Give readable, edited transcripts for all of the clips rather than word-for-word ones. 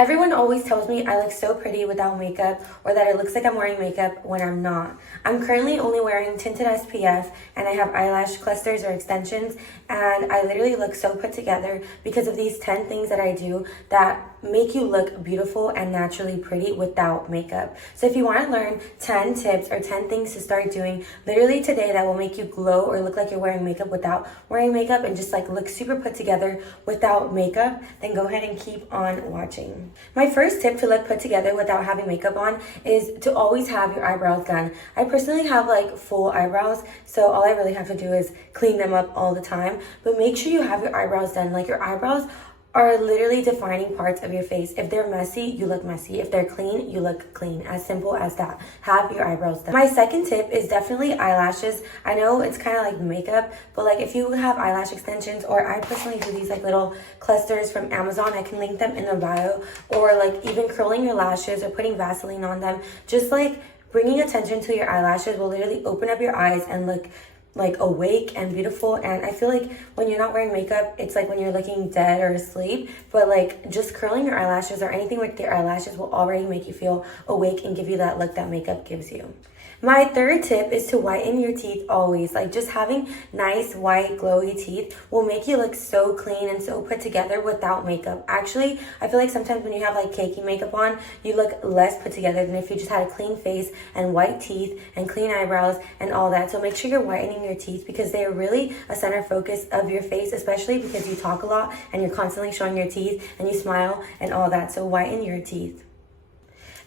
Everyone always tells me I look so pretty without makeup or that it looks like I'm wearing makeup when I'm not. I'm currently only wearing tinted SPF and I have eyelash clusters or extensions, and I literally look so put together because of these 10 things that I do that make you look beautiful and naturally pretty without makeup. So if you want to learn 10 tips or 10 things to start doing literally today that will make you glow or look like you're wearing makeup without wearing makeup and just like look super put together without makeup, then go ahead and keep on watching. My first tip to look put together without having makeup on is to always have your eyebrows done. I personally have like full eyebrows, so all I really have to do is clean them up all the time. But make sure you have your eyebrows done. Like, your eyebrows are literally defining parts of your face. If they're messy, you look messy. If they're clean, you look clean. As simple as that. Have your eyebrows done. My second tip is definitely eyelashes. I know it's kind of like makeup, but like if you have eyelash extensions, or I personally do these like little clusters from Amazon, I can link them in the bio, or like even curling your lashes or putting Vaseline on them, just like bringing attention to your eyelashes will literally open up your eyes and look like awake and beautiful. And I feel like when you're not wearing makeup, it's like when you're looking dead or asleep, but like just curling your eyelashes or anything with your eyelashes will already make you feel awake and give you that look that makeup gives you. My third tip is to whiten your teeth always. Like, just having nice white glowy teeth will make you look so clean and so put together without makeup. Actually, I feel like sometimes when you have like cakey makeup on, you look less put together than if you just had a clean face and white teeth and clean eyebrows and all that. So make sure you're whitening your teeth because they are really a center focus of your face, especially because you talk a lot and you're constantly showing your teeth and you smile and all that. So whiten your teeth.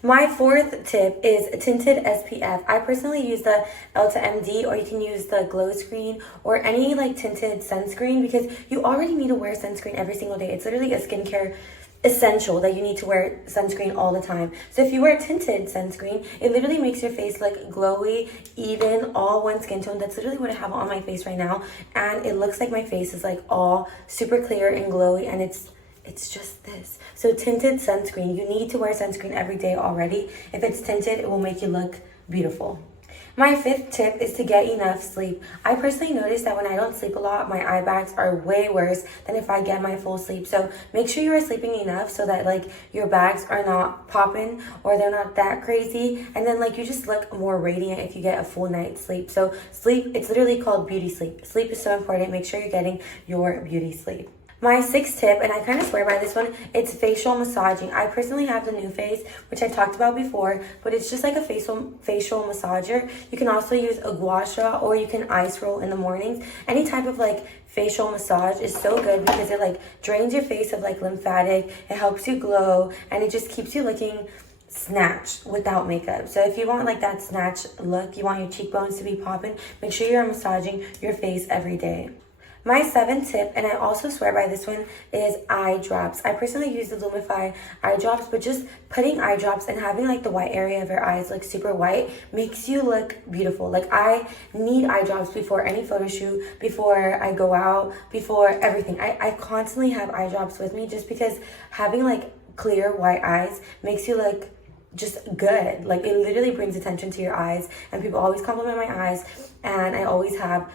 My fourth tip is tinted SPF. I personally use the Ulta MD, or you can use the Glow Screen or any like tinted sunscreen, because you already need to wear sunscreen every single day. It's literally a skincare essential that you need to wear sunscreen all the time. So if you wear tinted sunscreen, it literally makes your face look glowy, even, all one skin tone. That's literally what I have on my face right now, and it looks like my face is like all super clear and glowy, and it's just this. So tinted sunscreen, you need to wear sunscreen every day already. If it's tinted, it will make you look beautiful. My fifth tip is to get enough sleep. I personally notice that when I don't sleep a lot, my eye bags are way worse than if I get my full sleep. So make sure you are sleeping enough so that like your bags are not popping or they're not that crazy. And then like you just look more radiant if you get a full night's sleep. So sleep, it's literally called beauty sleep. Sleep is so important. Make sure you're getting your beauty sleep. My sixth tip, and I kind of swear by this one, it's facial massaging. I personally have the New Face, which I talked about before, but it's just like a facial massager. You can also use a gua sha, or you can ice roll in the mornings. Any type of like facial massage is so good because it like drains your face of like lymphatic, it helps you glow, and it just keeps you looking snatched without makeup. So if you want like that snatched look, you want your cheekbones to be popping, make sure you're massaging your face every day. My seventh tip, and I also swear by this one, is eye drops. I personally use the Lumify eye drops, but just putting eye drops and having like the white area of your eyes look super white makes you look beautiful. Like, I need eye drops before any photo shoot, before I go out, before everything. I constantly have eye drops with me just because having like clear white eyes makes you look just good. Like, it literally brings attention to your eyes, and people always compliment my eyes, and I always have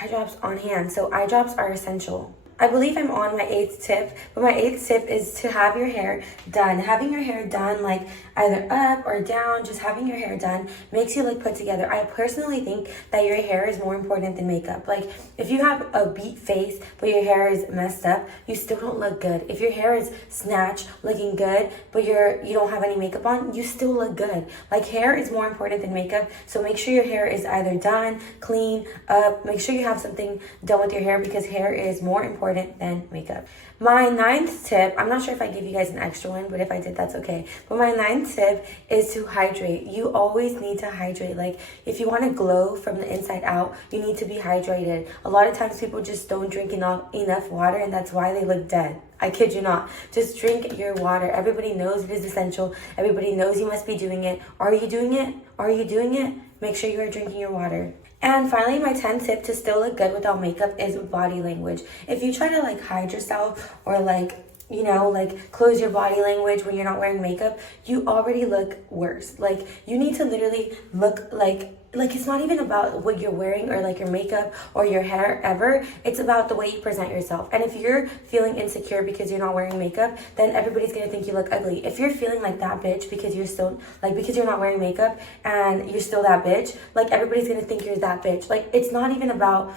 eye drops on hand. So eye drops are essential. I believe I'm on my eighth tip, but my eighth tip is to have your hair done. Having your hair done, like either up or down, just having your hair done makes you look put together. I personally think that your hair is more important than makeup. Like, if you have a beat face, but your hair is messed up, you still don't look good. If your hair is snatched, looking good, but you don't have any makeup on, you still look good. Like, hair is more important than makeup, so make sure your hair is either done, clean, up. Make sure you have something done with your hair, because hair is more important than makeup. My ninth tip, I'm not sure if I gave you guys an extra one, but if I did, that's okay. But my ninth tip is to hydrate. You always need to hydrate. Like, if you want to glow from the inside out, you need to be hydrated. A lot of times people just don't drink enough water, and that's why they look dead. I kid you not. Just drink your water. Everybody knows it is essential. Everybody knows you must be doing it. Are you doing it? Are you doing it? Make sure you are drinking your water. And finally, my 10th tip to still look good without makeup is body language. If you try to like hide yourself or like, you know, like close your body language when you're not wearing makeup, you already look worse. Like, you need to literally look like like, it's not even about what you're wearing or like your makeup or your hair ever. It's about the way you present yourself. And if you're feeling insecure because you're not wearing makeup, then everybody's gonna think you look ugly. If you're feeling like that bitch because you're still like, because you're not wearing makeup and you're still that bitch, like everybody's gonna think you're that bitch. Like, it's not even about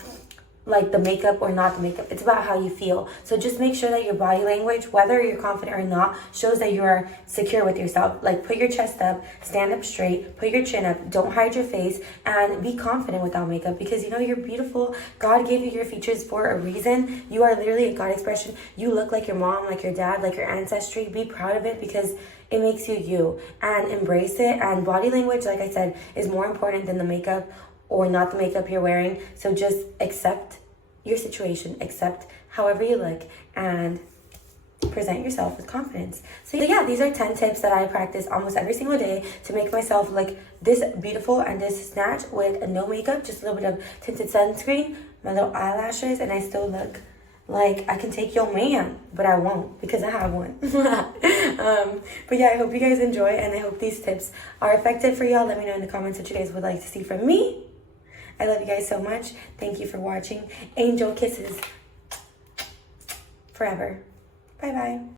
like the makeup or not the makeup. It's about how you feel. So just make sure that your body language, whether you're confident or not, shows that you are secure with yourself. Like, put your chest up, stand up straight, put your chin up, don't hide your face, and be confident without makeup, because you know you're beautiful. God gave you your features for a reason. You are literally a God expression. You look like your mom, like your dad, like your ancestry. Be proud of it, because it makes you you, and embrace it. And body language, like I said, is more important than the makeup or not the makeup you're wearing. So just accept your situation, accept however you look, and present yourself with confidence. So yeah, these are 10 tips that I practice almost every single day to make myself look this beautiful and this snatched with no makeup, just a little bit of tinted sunscreen, my little eyelashes, and I still look like I can take your man, but I won't, because I have one. But yeah, I hope you guys enjoy, and I hope these tips are effective for y'all. Let me know in the comments what you guys would like to see from me. I love you guys so much. Thank you for watching. Angel kisses forever. Bye-bye.